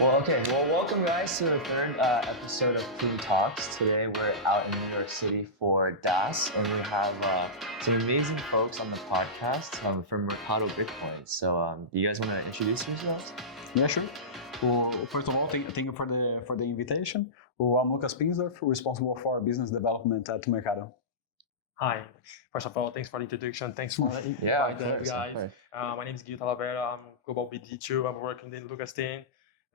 Well, okay. Well, welcome guys to the third episode of Plume Talks. Today we're out in New York City for DAS, and we have some amazing folks on the podcast from Mercado Bitcoin. So, do you guys want to introduce yourselves? Yeah, sure. Well, first of all, thank you for the invitation. Well, I'm Lucas Pinsdorf, responsible for business development at Mercado. Hi. First of all, thanks for the introduction. Thanks for inviting us, guys. My name is Guido Talavera. I'm Global BD2. I'm working in Lucas team.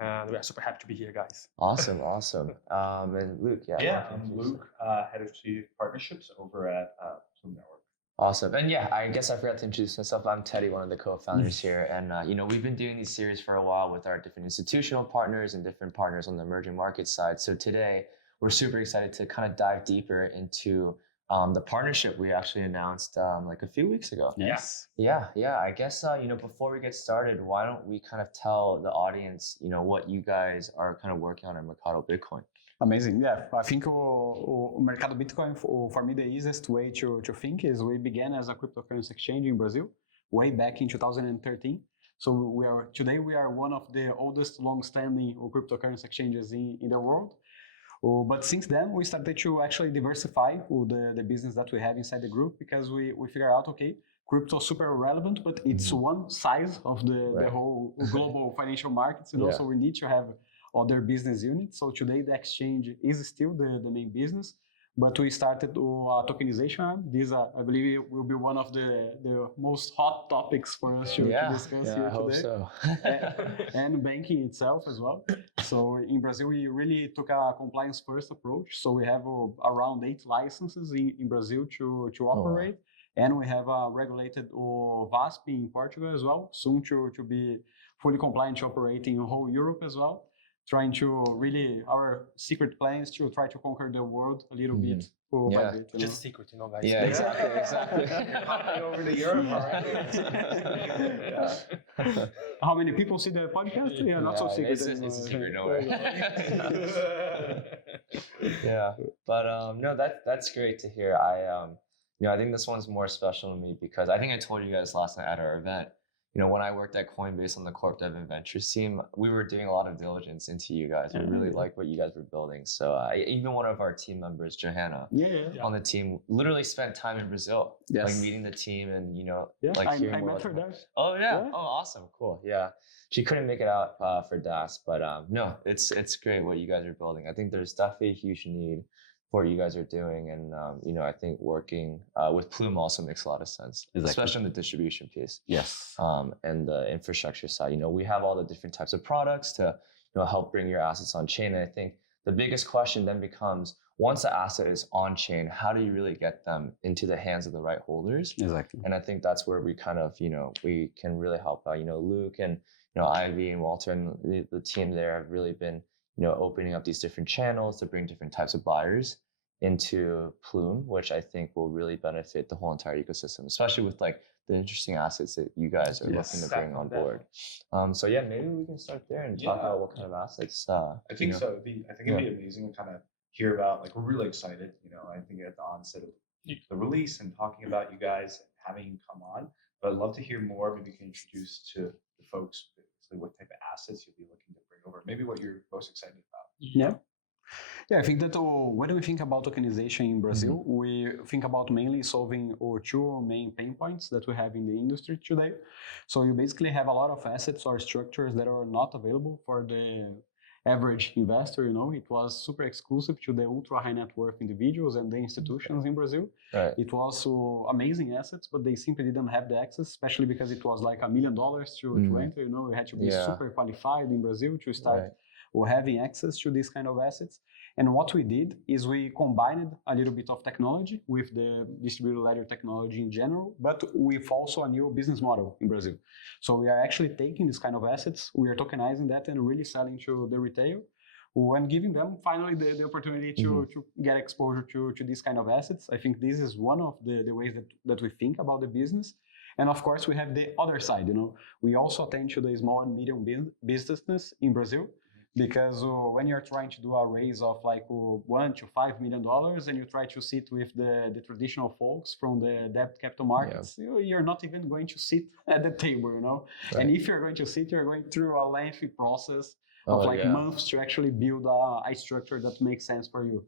And we are super happy to be here, guys. Awesome. And Luke, I'm Luke, Head of Strategic Partnerships over at Plume Network. Awesome. And I guess I forgot to introduce myself. I'm Teddy, one of the co-founders here. And, we've been doing these series for a while with our different institutional partners and different partners on the emerging market side. So today, we're super excited to kind of dive deeper into the partnership we actually announced like a few weeks ago. Yes. Yeah. I guess, before we get started, why don't we kind of tell the audience, what you guys are kind of working on at Mercado Bitcoin? Amazing. Yeah, I think Mercado Bitcoin, for me, the easiest way to think is we began as a cryptocurrency exchange in Brazil way back in 2013. So today we are one of the oldest long-standing cryptocurrency exchanges in the world. But since then, we started to actually diversify the business that we have inside the group because we figure out, okay, crypto is super relevant, but it's one size of the whole global financial markets. So we need to have other business units. So today, the exchange is still the main business, but we started tokenization. This, I believe, will be one of the most hot topics for us to discuss here today. I hope so. And banking itself as well. So in Brazil, we really took a compliance first approach. So we have around 8 licenses in Brazil to operate. And we have a regulated VASP in Portugal as well, soon to be fully compliant to operate in whole Europe as well. Trying to really, our secret plan is to try to conquer the world a little bit. By bit. Just a secret, guys. Yeah, exactly. You're hopping over to Europe already. How many people see the podcast? Yeah, not so secret. It's a secret, no way. Yeah, but no, that's great to hear. I think this one's more special to me because I think I told you guys last night at our event. When I worked at Coinbase on the Corp Dev and Ventures team, we were doing a lot of diligence into you guys. We really liked what you guys were building. So even one of our team members, Johanna, on the team, literally spent time in Brazil, like meeting the team and like hearing I more. Met her there. Oh yeah. Oh, awesome, cool. Yeah, she couldn't make it out for DAS, but no, it's great what you guys are building. I think there's definitely a huge need for what you guys are doing, and I think working with Plume also makes a lot of sense, especially in the distribution piece. Yes. And the infrastructure side. We have all the different types of products to help bring your assets on chain. And I think the biggest question then becomes, once the asset is on chain, how do you really get them into the hands of the right holders? Exactly. And I think that's where we kind of we can really help out. Luke and Ivy and Walter and the team there have really been opening up these different channels to bring different types of buyers into Plume, which I think will really benefit the whole entire ecosystem, especially with like the interesting assets that you guys are looking to bring on board. So yeah, maybe we can start there and talk about what kind of assets. I think so. I think it'd be amazing to kind of hear about. Like, we're really excited. I think at the onset of the release and talking about you guys and having you come on. But I'd love to hear more. Maybe you can introduce to the folks what type of assets you'll be looking to bring over. Maybe what you're most excited about. Yeah, I think that when we think about tokenization in Brazil, we think about mainly solving 2 main pain points that we have in the industry today. So you basically have a lot of assets or structures that are not available for the average investor. It was super exclusive to the ultra high net worth individuals and the institutions in Brazil. Right. It was amazing assets, but they simply didn't have the access, especially because it was like $1 million to enter. You had to be super qualified in Brazil to start having access to these kind of assets. And what we did is we combined a little bit of technology with the distributed ledger technology in general, but with also a new business model in Brazil. So we are actually taking this kind of assets, we are tokenizing that and really selling to the retail and giving them finally the opportunity to get exposure to these kind of assets. I think this is one of the ways that we think about the business. And of course, we have the other side. We also attend to the small and medium businesses in Brazil. Because when you're trying to do a raise of like $1 to $5 million and you try to sit with the traditional folks from the debt capital markets, you're not even going to sit at the table, Right. And if you're going to sit, you're going through a lengthy process of months to actually build a structure that makes sense for you.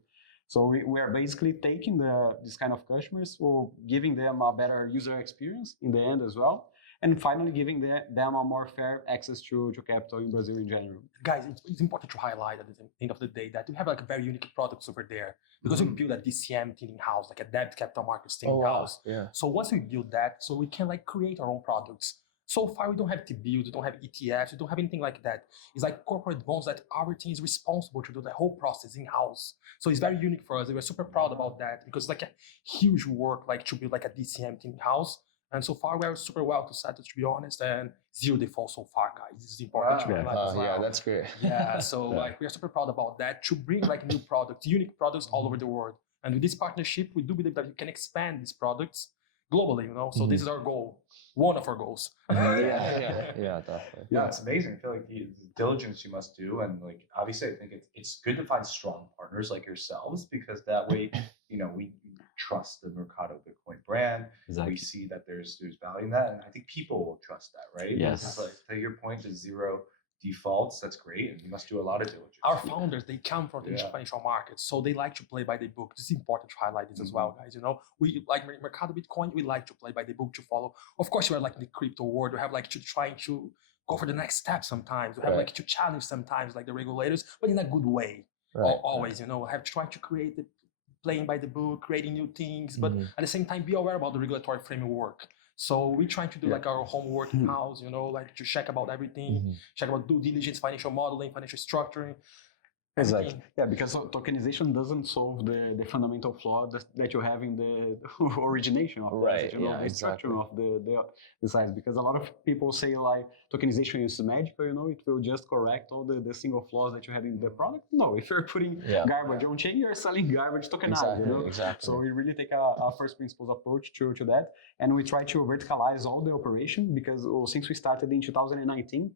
So we are basically taking this kind of customers, or giving them a better user experience in the end as well, and finally giving them a more fair access to capital in Brazil in general. Guys, it's important to highlight at the end of the day that we have like very unique products over there, because we build a DCM team in-house, like a debt capital markets team in-house. Yeah. So once we build that, so we can like create our own products. So far, we don't have T-bills, we don't have ETFs, we don't have anything like that. It's like corporate bonds that our team is responsible to do the whole process in-house. So it's very unique for us. We're super proud about that, because it's like a huge work like to build like a DCM team in-house. And so far, we're super well to settle, to be honest, and zero default so far, guys. This is important to highlight as well. Yeah, that's great. Yeah, so like we are super proud about that, to bring like new products, unique products all over the world. And with this partnership, we do believe that we can expand these products globally, So this is our goal, one of our goals. Definitely. Yeah, it's amazing. I feel like the diligence you must do, and like obviously, I think it's good to find strong partners like yourselves, because that way, we trust the Mercado Bitcoin brand. Exactly. We see that there's value in that, and I think people will trust that, right? Yes. It's like, to your point, the zero defaults, that's great, and you must do a lot of diligence. Our founders, they come from the financial markets, so they like to play by the book. This is important to highlight this as well, guys. We like Mercado Bitcoin, we like to play by the book, to follow. Of course, we are like in the crypto world, we have like to trying to go for the next step sometimes. We have like to challenge sometimes like the regulators, but in a good way. Always, we have to try to create the playing by the book, creating new things, but at the same time be aware about the regulatory framework. So we're trying to do like our homework in-house, like to check about everything, check about due diligence, financial modeling, financial structuring. Exactly. Yeah, because tokenization doesn't solve the fundamental flaw that you have in the origination of the asset, the structure of the size. Because a lot of people say like tokenization is magical, it will just correct all the single flaws that you had in the product. No, if you're putting garbage on chain, you're selling garbage tokenized. Exactly. So we really take a first principles approach to that, and we try to verticalize all the operation, because since we started in 2019.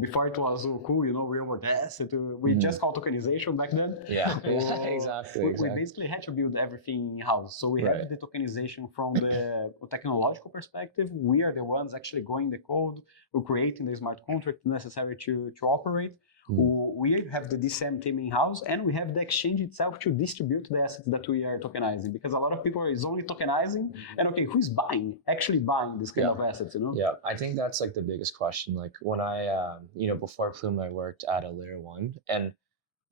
Before it was cool, real world asset. We just called tokenization back then. Yeah, exactly. We basically had to build everything in-house. So we have the tokenization from the technological perspective. We are the ones actually going the code, we're creating the smart contract necessary to operate. We have the DCM team in-house, and we have the exchange itself to distribute the assets that we are tokenizing, because a lot of people is only tokenizing, and who's actually buying this kind of assets, Yeah, I think that's like the biggest question. Like when I, before Plume, I worked at a layer 1, and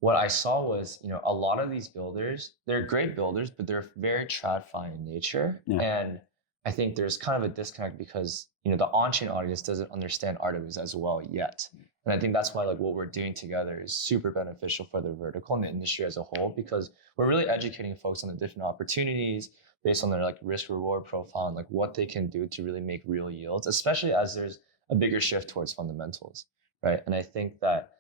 what I saw was, a lot of these builders, they're great builders, but they're very TradFi in nature. And I think there's kind of a disconnect because, the on-chain audience doesn't understand RWs as well yet. And I think that's why like what we're doing together is super beneficial for the vertical and the industry as a whole, because we're really educating folks on the different opportunities based on their like risk reward profile and like what they can do to really make real yields, especially as there's a bigger shift towards fundamentals, right? And I think that,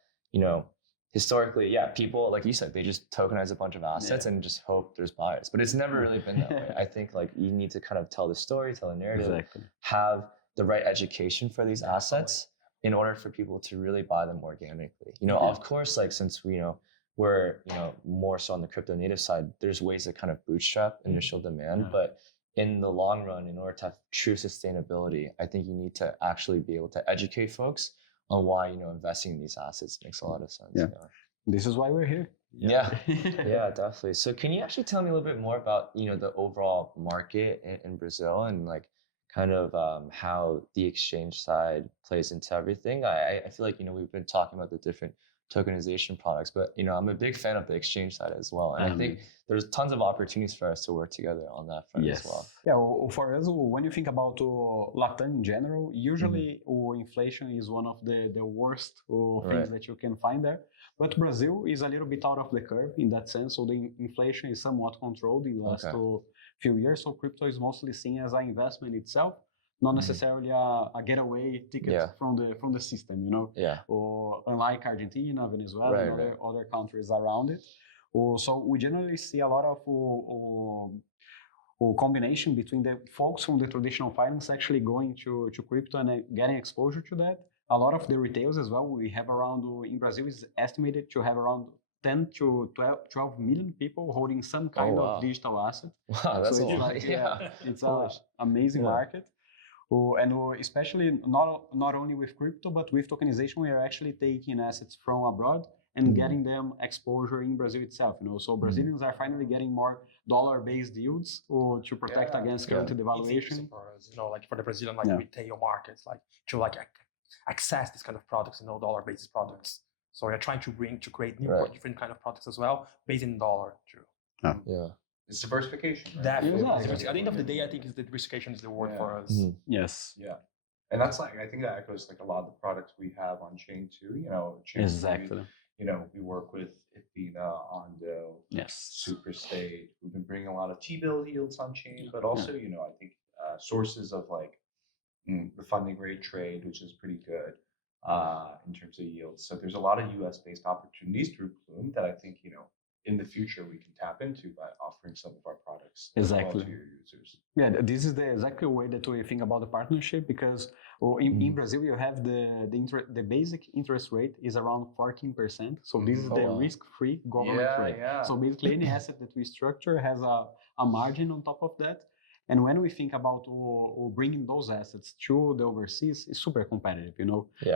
historically, people, like you said, they just tokenize a bunch of assets and just hope there's buyers. But it's never really been that way. I think like you need to kind of tell the story, tell the narrative, have the right education for these assets in order for people to really buy them organically. Of course, like since we're more so on the crypto native side, there's ways to kind of bootstrap initial demand. But in the long run, in order to have true sustainability, I think you need to actually be able to educate folks on why investing in these assets makes a lot of sense. This is why we're here. Yeah, definitely. So can you actually tell me a little bit more about the overall market in Brazil and like kind of how the exchange side plays into everything? I feel like we've been talking about the different tokenization products, but I'm a big fan of the exchange side as well, and I think there's tons of opportunities for us to work together on that front as well. Yeah, well, for us, when you think about Latam in general, usually inflation is one of the worst things that you can find there. But Brazil is a little bit out of the curve in that sense, so the inflation is somewhat controlled in the last few years. So crypto is mostly seen as an investment itself, not necessarily a getaway ticket from the system, or unlike Argentina, Venezuela, and other countries around it. So we generally see a lot of combination between the folks from the traditional finance actually going to crypto and getting exposure to that. A lot of the retails as well. We have around, in Brazil is estimated to have around 10 to 12 million people holding some kind of digital asset. Wow, that's so a lot. It's an amazing market. Especially not only with crypto, but with tokenization, we are actually taking assets from abroad and getting them exposure in Brazil itself. So Brazilians are finally getting more dollar-based yields to protect against currency devaluation. For us, like for the Brazilian retail markets, to access this kind of products, dollar-based products. So we're trying to create new different kind of products as well, based in dollar too. It's diversification. Right? Definitely. At the end of the day, I think the diversification is the word for us. Yes. Yeah. And that's I think that echoes a lot of the products we have on chain too. Chain exactly. We work with Athena, Ondo, Superstate. We've been bringing a lot of T-bill yields on chain, but also, I think sources of the funding rate trade, which is pretty good in terms of yields. So there's a lot of US-based opportunities through Plume that I think, in the future we can tap into by offering some of our products as well to your users. Yeah, this is the exact way that we think about the partnership, because in Brazil you have the basic interest rate is around 14%. So this is the risk-free government rate. So basically any asset that we structure has a margin on top of that. And when we think about bringing those assets to the overseas, it's super competitive,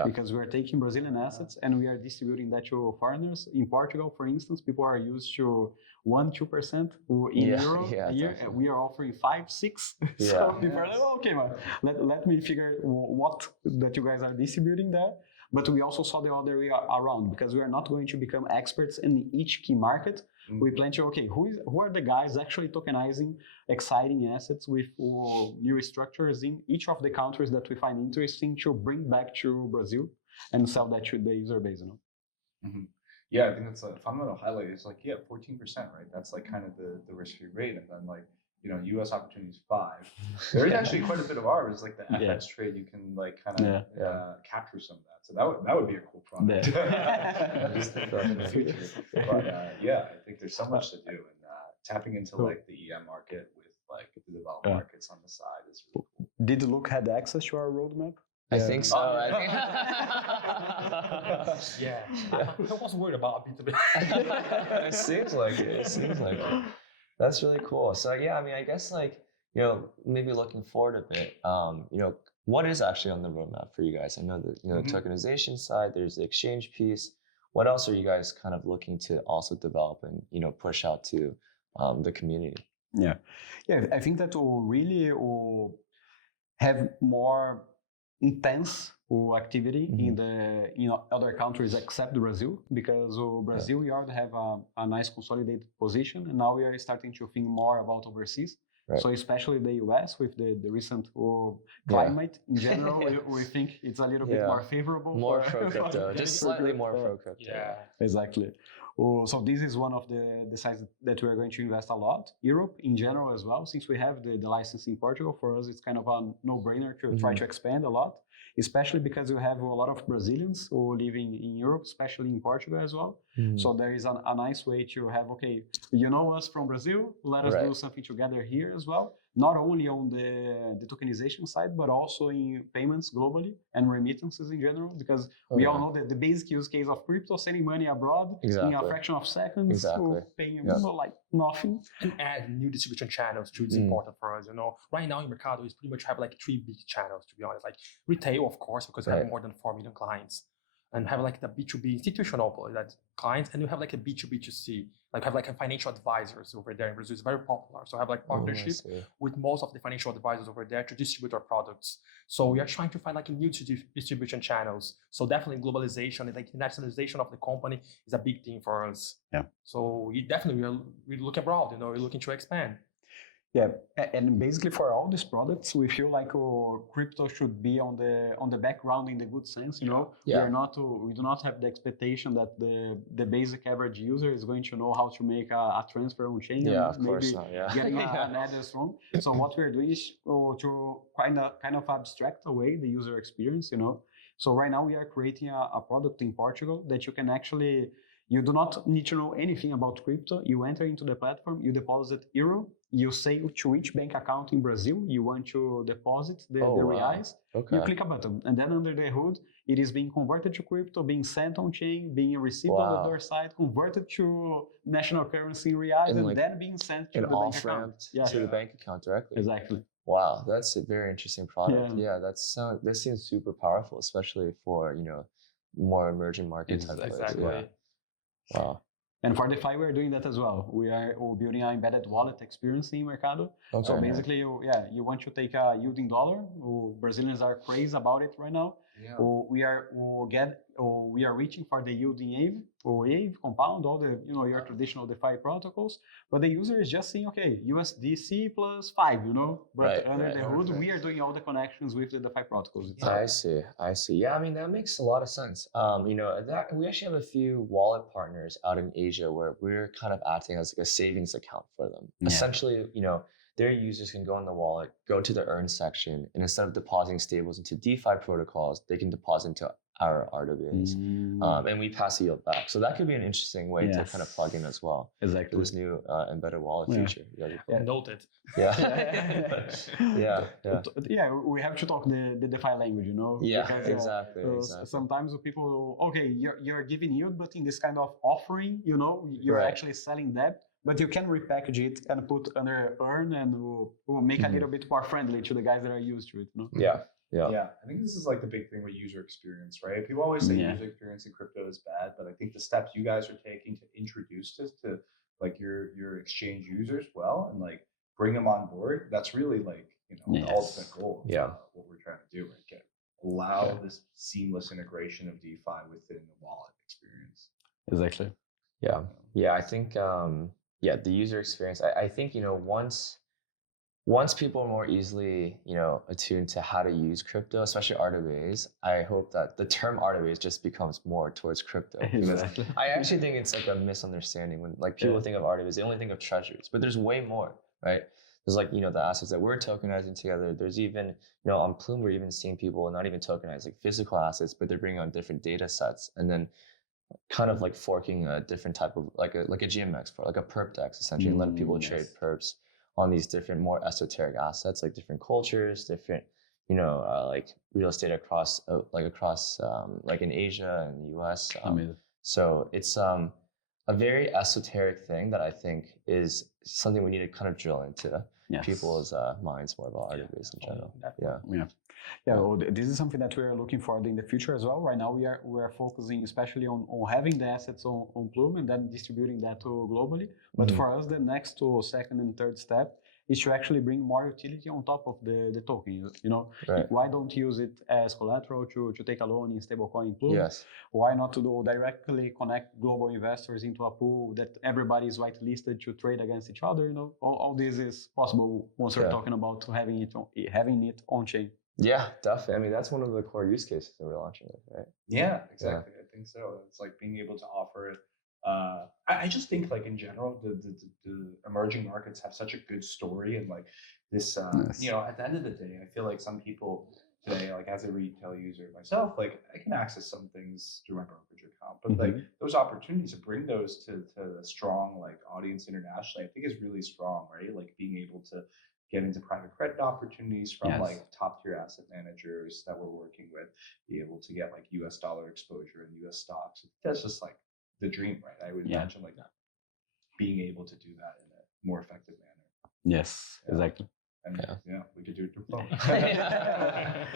because we are taking Brazilian assets and we are distributing that to foreigners. In Portugal, for instance, people are used to 1-2% in euro a year. We are offering 5-6. So people are like, okay, man, let me figure what that you guys are distributing there. But we also saw the other way around, because we are not going to become experts in each key market. We plan to, who are the guys actually tokenizing exciting assets with new structures in each of the countries that we find interesting to bring back to Brazil and sell that to the user base. Yeah, I think that's a fundamental highlight. It's 14%, right? That's kind of the risk-free rate, and then U.S. opportunities 5. There is actually quite a bit of ours, the FX trade. You can capture some of that. So that would be a cool product. In the future. But I think there's so much to do, and tapping into the EM market with the developed markets on the side is really cool. Did Luke have access to our roadmap? I think so. I was worried about B2B. It seems like it. That's really cool. So I guess maybe looking forward a bit, what is actually on the roadmap for you guys? I know that the tokenization side, there's the exchange piece. What else are you guys kind of looking to also develop and push out to the community? Yeah, I think that we'll really have more intense activity in other countries except Brazil, because Brazil we already have a nice consolidated position, and now we are starting to think more about overseas. Right. So especially the US with the recent climate in general, we think it's a little bit more favorable. More pro crypto, just slightly more pro crypto. Yeah, exactly. So this is one of the sides that we are going to invest a lot. Europe in general as well, since we have the license in Portugal, for us it's kind of a no-brainer to try to expand a lot, especially because we have a lot of Brazilians who living in Europe, especially in Portugal as well. So there is a nice way to have, us from Brazil, let us do something together here as well. Not only on the tokenization side, but also in payments globally and remittances in general, because we all know that the basic use case of crypto, sending money abroad in a fraction of seconds, paying nothing. And add new distribution channels too, it's important for us. Right now in Mercado, we pretty much have 3 big channels, to be honest. Retail, of course, because we have more than 4 million clients. And have the B2B institutional clients, and you have a B2B2C, have financial advisors over there in Brazil. It's very popular. So have partnerships with most of the financial advisors over there to distribute our products. So we are trying to find new distribution channels. So definitely globalization and internationalization of the company is a big thing for us. Yeah. So we look abroad. We're looking to expand. Yeah, and basically for all these products, we feel crypto should be on the background in the good sense. We do not have the expectation that the basic average user is going to know how to make a transfer on chain. Yeah, of course not. Yeah. Getting an address wrong. So what we're doing is to kind of abstract away the user experience. So right now we are creating a product in Portugal that you can actually. You do not need to know anything about crypto. You enter into the platform, you deposit euro, you say to which bank account in Brazil you want to deposit the reais. Okay. You click a button, and then under the hood, it is being converted to crypto, being sent on chain, being received on the other side, converted to national currency in reais, and then being sent to the bank account. To the bank account directly. Exactly. Wow, that's a very interesting product. Yeah, that seems super powerful, especially for more emerging market type players. Exactly. Yeah. Wow. And for DeFi, we're doing that as well. We're building an embedded wallet experience in Mercado. Okay. So basically, you want to take a yielding dollar. Brazilians are crazy about it right now. Yeah. We are reaching for the yielding wave, compound, all the your traditional DeFi protocols. But the user is just saying, okay, USDC plus 5, But under the hood, we are doing all the connections with the DeFi protocols itself. I see. Yeah, I mean that makes a lot of sense. That we actually have a few wallet partners out in Asia where we're kind of acting as like a savings account for them. Yeah. Essentially, their users can go in the wallet, go to the earn section, and instead of depositing stables into DeFi protocols, they can deposit into our RWAs, and we pass the yield back. So that could be an interesting way to kind of plug in as well. Exactly. This new embedded wallet feature. Noted. Yeah. Yeah, we have to talk the DeFi language, Yeah, because, exactly. Sometimes people, okay, you're giving yield, but in this kind of offering, you're actually selling debt, but you can repackage it and put under earn and we'll make a little bit more friendly to the guys that are used to it. Yeah. I think this is like the big thing with user experience, right? People always say user experience in crypto is bad, but I think the steps you guys are taking to introduce this to like your exchange users well and like bring them on board, that's really like the ultimate goal of what we're trying to do, right? Allow this seamless integration of DeFi within the wallet experience. Exactly. Yeah, I think the user experience, I think once people are more easily, attuned to how to use crypto, especially RWAs, I hope that the term RWAs just becomes more towards crypto. Because I actually think it's like a misunderstanding when like people think of RWAs, they only think of treasuries, but there's way more, right? There's like, the assets that we're tokenizing together. There's even, on Plume, we're even seeing people not even tokenize like physical assets, but they're bringing on different data sets and then kind of like forking a different type of like a GMX for like a perp dex, essentially letting people trade perps on these different, more esoteric assets, like different cultures, different, like real estate across like in Asia and the US. So it's a very esoteric thing that I think is something we need to kind of drill into people's minds more about RWAs in general. Well, this is something that we are looking for in the future as well. Right now, we are focusing especially on having the assets on Plume and then distributing that globally. But for us, the next second and third step is to actually bring more utility on top of the token. Why don't use it as collateral to take a loan in stablecoin in Plume? Yes. Why not to directly connect global investors into a pool that everybody is whitelisted to trade against each other? All this is possible once we're talking about having it on chain. Yeah, definitely. I mean, that's one of the core use cases that we're launching with, right? Yeah, exactly. I think so. It's like being able to offer it. I just think like in general, the emerging markets have such a good story and like this, at the end of the day, I feel like some people today, like as a retail user myself, like I can access some things through my brokerage account, but like those opportunities to bring those to a strong like audience internationally, I think is really strong, right? Like being able to get into private credit opportunities from like top tier asset managers that we're working with, be able to get like US dollar exposure and US stocks. That's just like the dream, right? I would imagine like being able to do that in a more effective manner. Yes, exactly. And we could do it through phone.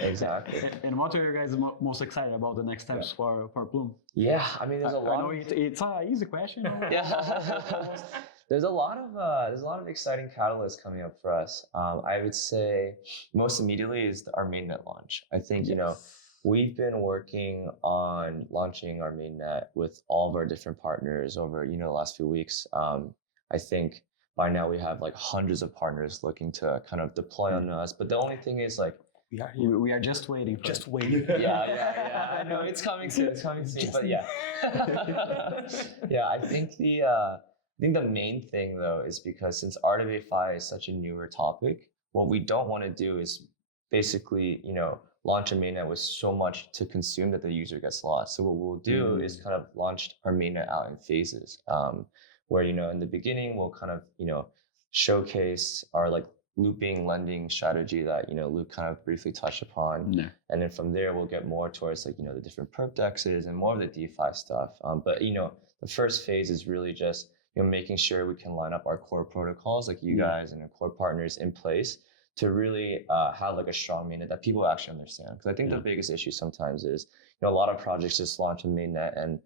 Exactly. And what are you guys most excited about the next steps for Plume? Yeah, I mean, there's a lot. I know it's an easy question. There's a lot of exciting catalysts coming up for us. I would say most immediately is our mainnet launch. I think we've been working on launching our mainnet with all of our different partners over the last few weeks. I think by now we have like hundreds of partners looking to kind of deploy on us. But the only thing is like we are just waiting. Yeah. I know it's coming soon. But I think the main thing though is because since RWA is such a newer topic, what we don't want to do is basically, launch a mainnet with so much to consume that the user gets lost. So what we'll do is kind of launch our mainnet out in phases, where, in the beginning, we'll kind of, showcase our like looping lending strategy that, Luke kind of briefly touched upon. Yeah. And then from there, we'll get more towards like, the different perp dexes and more of the DeFi stuff. But, the first phase is really just, making sure we can line up our core protocols like you guys and our core partners in place to really have like a strong mainnet that people actually understand. Because I think the biggest issue sometimes is, a lot of projects just launch a mainnet and,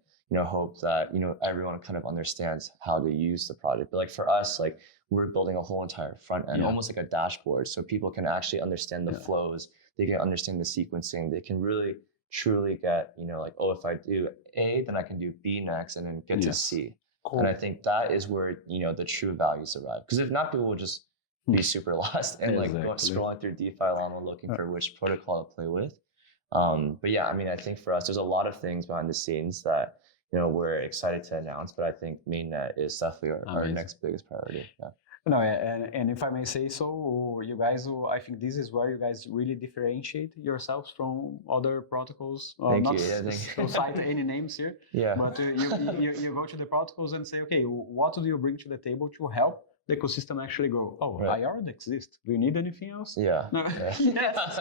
hope that, everyone kind of understands how to use the project. But like for us, like we're building a whole entire front end, almost like a dashboard, so people can actually understand the flows. They can understand the sequencing. They can really truly get, like, oh, if I do A, then I can do B next and then get to C. Cool. And I think that is where, the true values arrive. Because if not, people will just be super lost and like scrolling through DeFi Llama looking for which protocol to play with. But yeah, I mean, I think for us, there's a lot of things behind the scenes that, we're excited to announce, but I think mainnet is definitely our next biggest priority. Yeah. No, and if I may say so, you guys, I think this is where you guys really differentiate yourselves from other protocols. Thank not you. to cite any names here, but you go to the protocols and say, okay, what do you bring to the table to help the ecosystem actually go? Oh, I already exist. Do you need anything else? Yeah. No. Yes.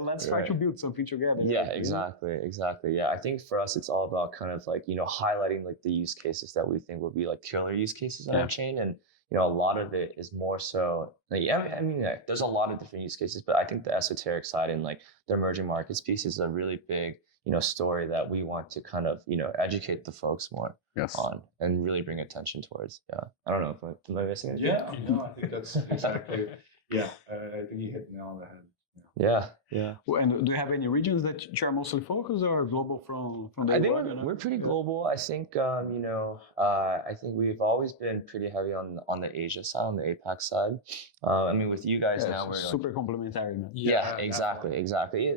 Let's try to build something together. Yeah, exactly. Yeah, I think for us, it's all about kind of like, highlighting like the use cases that we think will be like killer use cases on our chain. And, a lot of it is more so like, I mean, there's a lot of different use cases, but I think the esoteric side and like the emerging markets piece is a really big, story that we want to kind of, educate the folks more on and really bring attention towards. Yeah. I don't know if am I missing anything? Yeah, I think that's exactly. Yeah, I think you hit the nail on the head. Yeah. And do you have any regions that you are mostly focused or global from the I think we're pretty global. I think, I think we've always been pretty heavy on the Asia side, on the APAC side. I mean, with you guys now, we're super complementary, man. Yeah, exactly.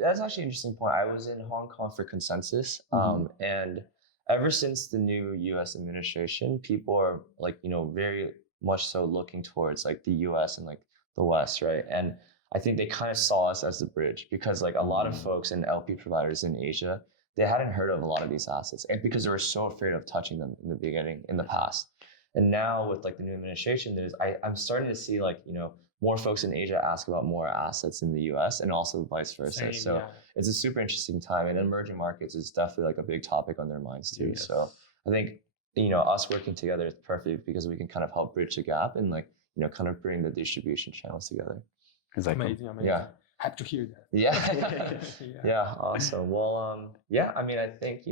That's actually an interesting point. I was in Hong Kong for Consensus, and ever since the new U.S. administration, people are like, very much so looking towards like the U.S. and like the West, right? And I think they kind of saw us as the bridge because like a lot of folks and LP providers in Asia, they hadn't heard of a lot of these assets and because they were so afraid of touching them in the beginning, in the past. And now with like the new administration, I'm starting to see like, more folks in Asia ask about more assets in the US and also vice versa. It's a super interesting time, and emerging markets is definitely like a big topic on their minds too. Yes. So I think, us working together is perfect because we can kind of help bridge the gap and like, kind of bring the distribution channels together. Amazing. Yeah. Happy to hear that. Yeah. Awesome. Well, I mean, I think,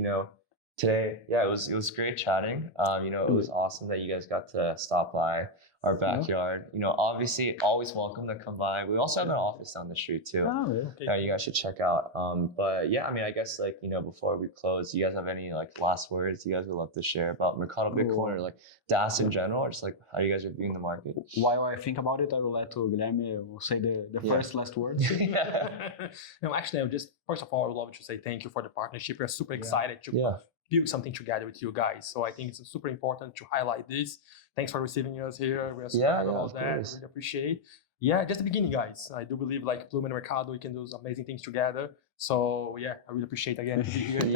today, it was great chatting. It was awesome that you guys got to stop by our backyard. Obviously always welcome to come by. We also have an office down the street too. You guys should check out. But yeah, I mean, I guess like, before we close, do you guys have any like last words you guys would love to share about Mercado Bitcoin or like DAS in general, or just like how you guys are viewing the market? While I think about it, I will let Guilherme say the first last words. No, actually, first of all, I would love to say thank you for the partnership. We're super excited to build something together with you guys. So I think it's super important to highlight this. Thanks for receiving us here. We're super happy about that. Really appreciate. Yeah, just the beginning, guys. I do believe like Plume and Mercado, we can do some amazing things together. So yeah, I really appreciate again to be here. Thank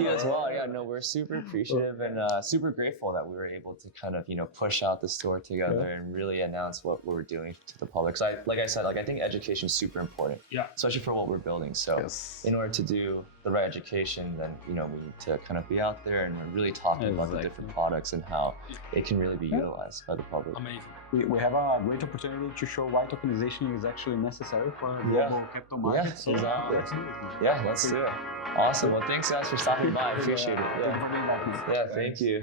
you as well. Yeah, no, we're super appreciative and super grateful that we were able to kind of push out the store together and really announce what we're doing to the public. So like I said, I think education is super important. Yeah. Especially for what we're building. So in order to do the right education, then we need to kind of be out there and really talking about the different products and how it can really be utilized by the public. Amazing. We have a great opportunity to show why tokenization is actually necessary for global capital markets. Yeah, exactly. Let's do it. Awesome. Well, thanks guys for stopping by. I appreciate it. Thank you for being back. Thank you.